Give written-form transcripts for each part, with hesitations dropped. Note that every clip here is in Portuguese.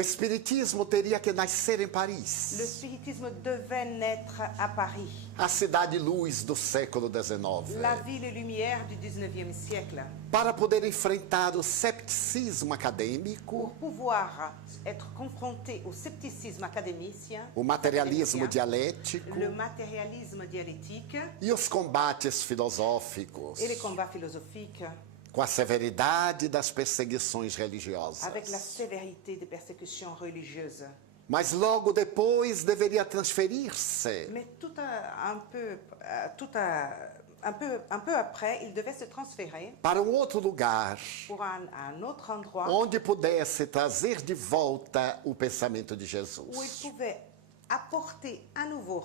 O espiritismo teria que nascer em Le Paris, spiritisme devait naître à Paris, a cidade-luz do século la XIX, ville lumière du 19e siècle. para poder enfrentar o cepticismo acadêmico, Pour pouvoir être confronté au scepticisme académicien, o materialismo académicien, dialético le matérialisme dialectique e os combates filosóficos et les combats philosophiques, com a severidade das perseguições religiosas. avec la sévérité des persécutions religieuses. Mas logo depois deveria transferir-se Mais un peu après, il devait se transférer para outro lugar pour un autre endroit onde pudesse trazer de volta o pensamento de où il Jesus. pouvait apporter à nouveau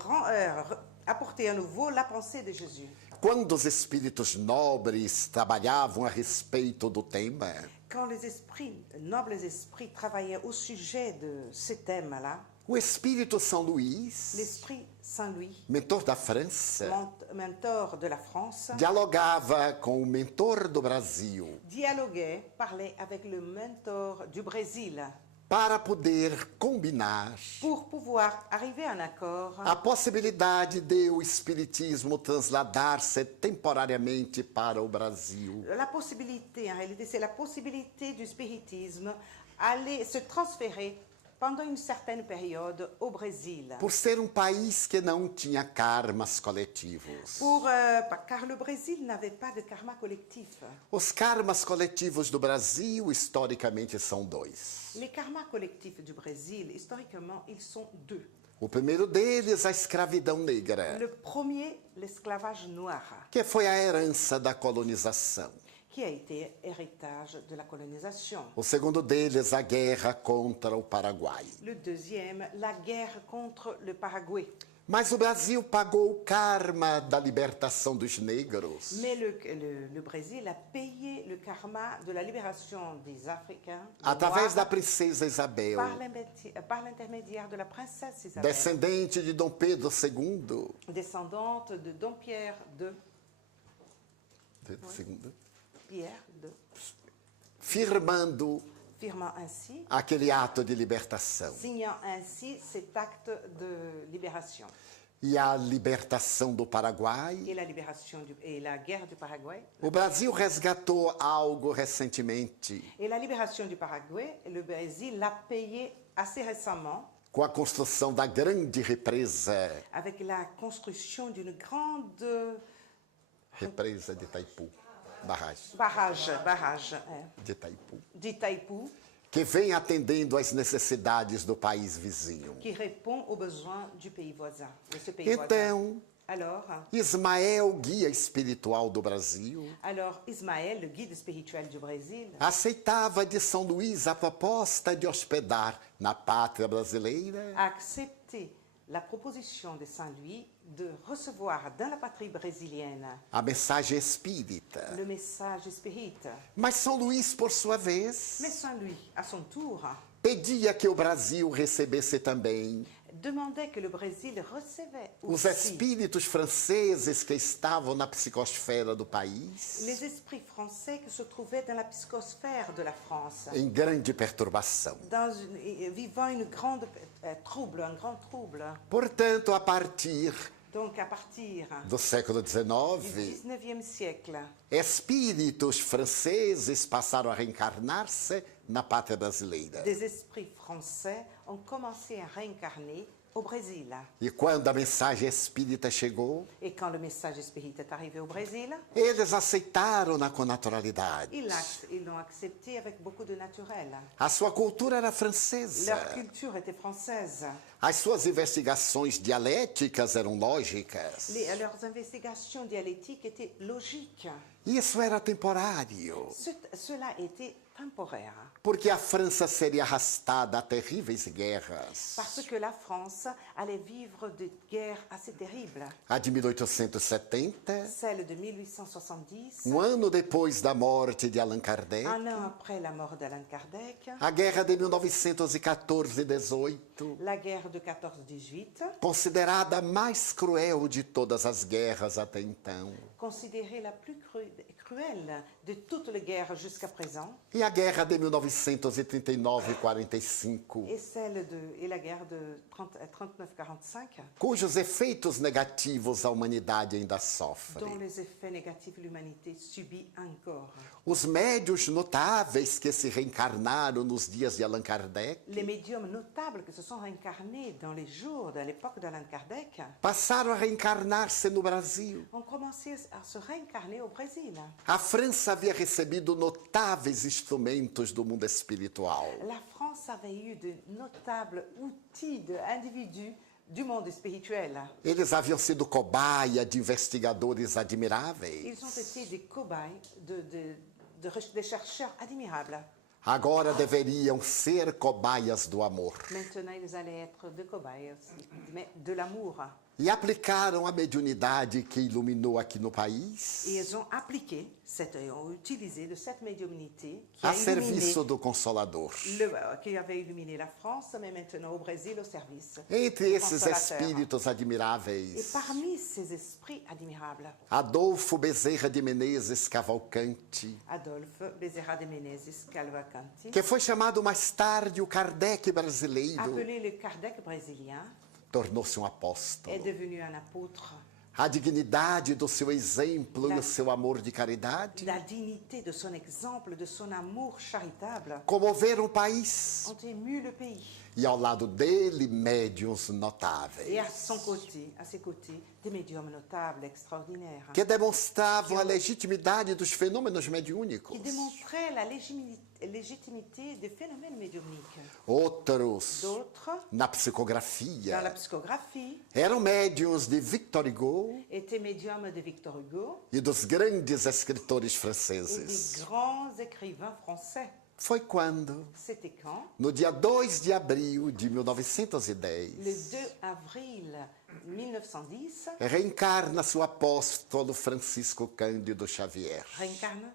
la pensée de Jésus. Quando os espíritos nobres trabalhavam a respeito do tema, Quand les nobles esprits travaillaient au sujet de ces thèmes-là, o espírito São Luís, l'esprit Saint-Louis, mentor da França, mentor de la France, dialogava com o mentor do Brasil parlait avec le mentor du Brésil para poder combinar pour pouvoir arriver à un accord a possibilidade de o espiritismo transladar-se temporariamente para o Brasil. la possibilité, en réalité, c'est la possibilité du spiritisme aller se transférer pendant une certaine période au Brésil. Por ser um país que não tinha karmas coletivos. Car le Brésil n'avait pas de karma collectif. Os karmas coletivos do Brasil, historicamente, são dois. Les karmas collectifs du Brésil, historiquement, ils sont deux. O primeiro deles, a escravidão negra, Le premier, l'esclavage noir, que foi a herança da colonização. qui a été héritage de la colonisation. O segundo deles, a guerra contra o Paraguai. Le deuxième, la guerre contre le Paraguay. Mas o Brasil pagou o karma da libertação dos negros Mais le Brésil a payé le karma de la libération des Africains através da noirs princesa Isabel, par l'intermédiaire de la princesse Isabelle, descendente de Dom Pedro II. descendante de Dom Pierre II, Firmando firmant ainsi, aquele ato de libertação. signant ainsi cet acte de libération. E a libertação do Paraguai. Et la guerre du Paraguay. O Brasil resgatou algo recentemente Et la libération du Paraguay, le Brésil l'a payé assez récemment com a construção da grande represa, avec la construction d'une grande represa de Itaipu, barrage de Itaipu, d'Itaipu, que vem atendendo às necessidades do país vizinho. qui répond aux besoins du pays voisin, de ce pays voisin. Então, Alors, Ismael, guia espiritual do Brasil, Ismaël, le guide spirituel du Brésil, aceitava de São Luís a proposta de hospedar na pátria brasileira a accepté la proposition de Saint-Louis de recevoir dans la patrie brésilienne a mensagem espírita. le message spirite. Mas São Luís, por sua vez, Mais Saint-Louis, à son tour, pedia que o Brasil recebesse também demandait que le Brésil recevait os aussi espíritos franceses que estavam na psicosfera do país les esprits français qui se trouvaient dans la psychosphère de la France, em grande perturbação. vivant un grand trouble. Portanto, a partir Donc, à partir do século du XIX, 19e siècle, espíritos franceses passaram a reencarnar-se na pátria brasileira. des esprits français ont commencé à réincarner au Brésil. E quando a mensagem espírita chegou, Et quand le message spirit est arrivé au Brésil, eles aceitaram-na com naturalidade. ils l'ont accepté avec beaucoup de naturel. A sua cultura era Leur francesa. culture était française. As suas investigações dialéticas eram lógicas. Leurs investigations dialectiques étaient logiques. Isso era temporário, Cela était temporaire. porque a França seria arrastada a terríveis guerras. Parce que la France allait vivre des guerres assez terribles. A de 1870, Celle de 1870, ano depois da morte de Allan Kardec, un an après la mort d'Allan Kardec, a guerra de 1914-18, la guerre de 14-18, considerada a mais cruel de todas as guerras até então. considérée la plus cruelle de toutes les guerres jusqu'à présent e a guerra de 1939 e 45, et la guerre de 39-45, cujos efeitos negativos a humanidade ainda sofre. dont les effets négatifs l'humanité subit encore. Os médios notáveis que se reencarnaram nos dias de Allan Kardec Les médiums notables qui se sont réincarnés dans les jours de l'époque d'Allan Kardec passaram a reencarnar-se no Brasil. ont commencé à se réincarner au Brésil. A França havia recebido notáveis instrumentos do mundo espiritual. La France avait eu de notables outils d'individus du monde spirituel. Eles haviam sido cobaia de investigadores Ils admiráveis. ont été des cobayes, des chercheurs admirables. Agora deveriam ser cobaias do amor. Maintenant, ils allaient être des cobayes aussi, mais de l'amour. E aplicaram a mediunidade que iluminou aqui no país Et ils ont appliqué, ont utilisé de cette médiumnité a serviço do Consolador. qui avait illuminé la France, mais maintenant au Brésil, au service. Entre du esses Consolateur. espíritos Et admiráveis, parmi ces esprits admirables, Adolfo Bezerra de Menezes Cavalcante, Adolphe Bezerra de Menezes Cavalcanti, que foi chamado mais tarde o Kardec brasileiro, appelé le Kardec brésilien, tornou-se est apóstolo. devenu un apôtre. A dignidade do seu exemplo e o seu amor de caridade La dignité de son exemple, de son amour charitable, comoveram o país. ont ému le pays. E ao lado dele, médiuns Et notáveis, à ses côtés, des médiums notables, extraordinaires, que demonstravam a legitimidade dos fenômenos mediúnicos. qui démontraient la légitimité des phénomènes médiumniques. Outros, D'autres, na dans la psicographia, psychographie, eram médiuns de Victor Hugo étaient médiums de Victor Hugo e dos grandes escritores et des franceses. grands écrivains français. Foi quando, C'était quand? no dia 2 de abril de Le 1910, 2 avril 1910, reencarna-se o apóstolo Francisco Cândido Xavier. réincarne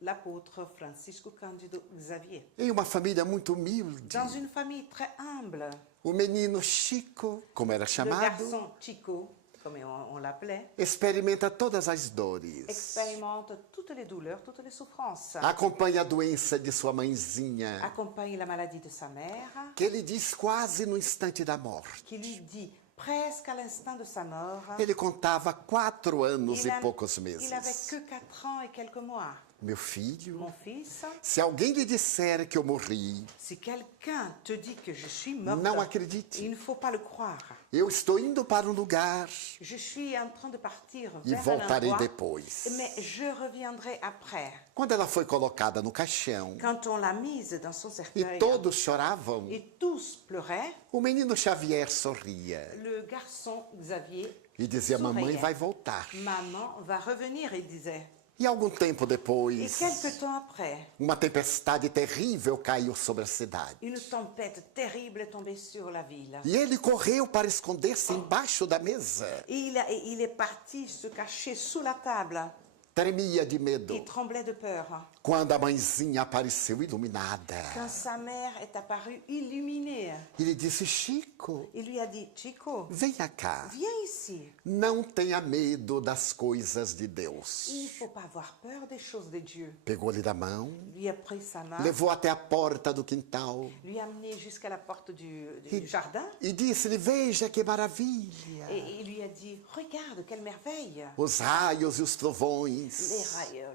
l'apôtre Francisco Cândido Xavier. Em uma família muito humilde, Dans une famille très humble, o menino Chico, como era le chamado, garçon Chico, comme on l'appelait, experimenta todas as dores. expérimente toutes les douleurs, toutes les souffrances, Acompanha a doença de sua mãezinha, accompagne la maladie de sa mère, que ele diz quase no instante da morte. qui lui dit presque à l'instant de sa mort, Ele contava 4 anos e poucos il meses. n'avait que 4 ans et quelques mois. Meu filho, Mon fils, se alguém lhe disser que eu morri, si quelqu'un te dit que je suis morte, não acredite. il ne faut pas le croire. Eu estou indo para um lugar Je suis en train de partir e vers un voltarei endroit, depois. mais je reviendrai après. Quando ela foi colocada no caixão Quand on l'a mise dans son e cercueil todos choravam, et tous pleuraient, o menino Xavier sorria le garçon Xavier e dizia: Mamãe souriait. vai voltar. Maman va revenir, il disait. E algum tempo Et depois, quelque temps après, uma tempestade terrível caiu sobre a cidade. une tempête terrible est tombée sur la ville. E ele correu para esconder-se embaixo da mesa. Et il est parti se cacher sous la table. Tremia de medo Il tremblait de peur. quando a mãezinha apareceu iluminada. Quand sa mère est apparue illuminée, Ele disse: Chico, il lui a dit, Chico, venha cá. viens ici. Não tenha medo das coisas de Deus. Il ne faut pas avoir peur des choses de Dieu. Pegou-lhe da mão, Lui a pris sa main, levou até a porta do quintal lui a amené jusqu'à la porte du jardin e disse-lhe: Veja que maravilha. et il lui a dit, regarde, quelle merveille. Os raios e os trovões Les rails,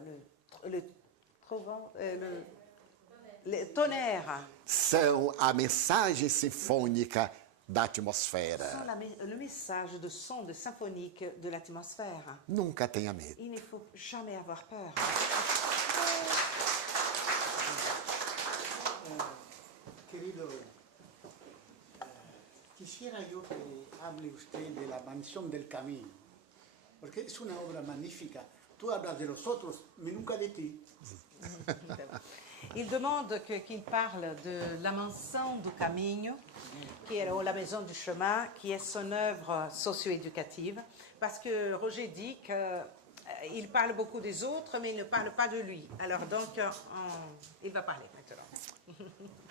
le tonnerre são a mensagem sinfônica da atmosfera. sont le message de son de symphonique de l'atmosphère. Nunca tenha medo. Il ne faut jamais avoir peur. Querido, quisiera yo que hable usted de la mansión del camino, porque es una obra magnífica. Tú hablas de los otros, mais nunca de ti. Il demande qu'il parle de la maison du Caminho, qui est la maison du chemin, qui est son œuvre socio-éducative, parce que Roger dit qu'il parle beaucoup des autres, mais il ne parle pas de lui. Alors donc, il va parler maintenant.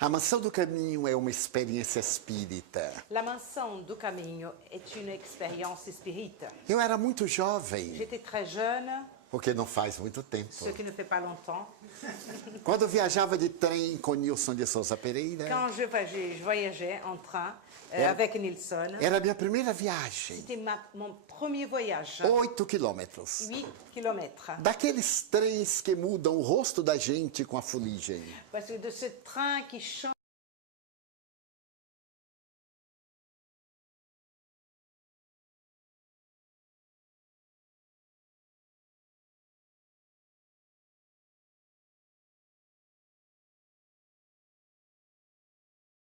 A Mansão do Caminho é uma experiência espírita. La maison du Caminho est une expérience spirite. Eu era muito jovem J'étais très jeune Porque não faz muito tempo. ce qui ne fait pas longtemps. Quando eu viajava de trem com Nilson de Souza Pereira, Quand je voyageais en train avec Nilsson, era a minha primeira viagem. c'était mon premier voyage, 8 quilômetros. 8 kilomètres. Daqueles trens que mudam o rosto da gente com a fuligem. Parce que de ce train qui change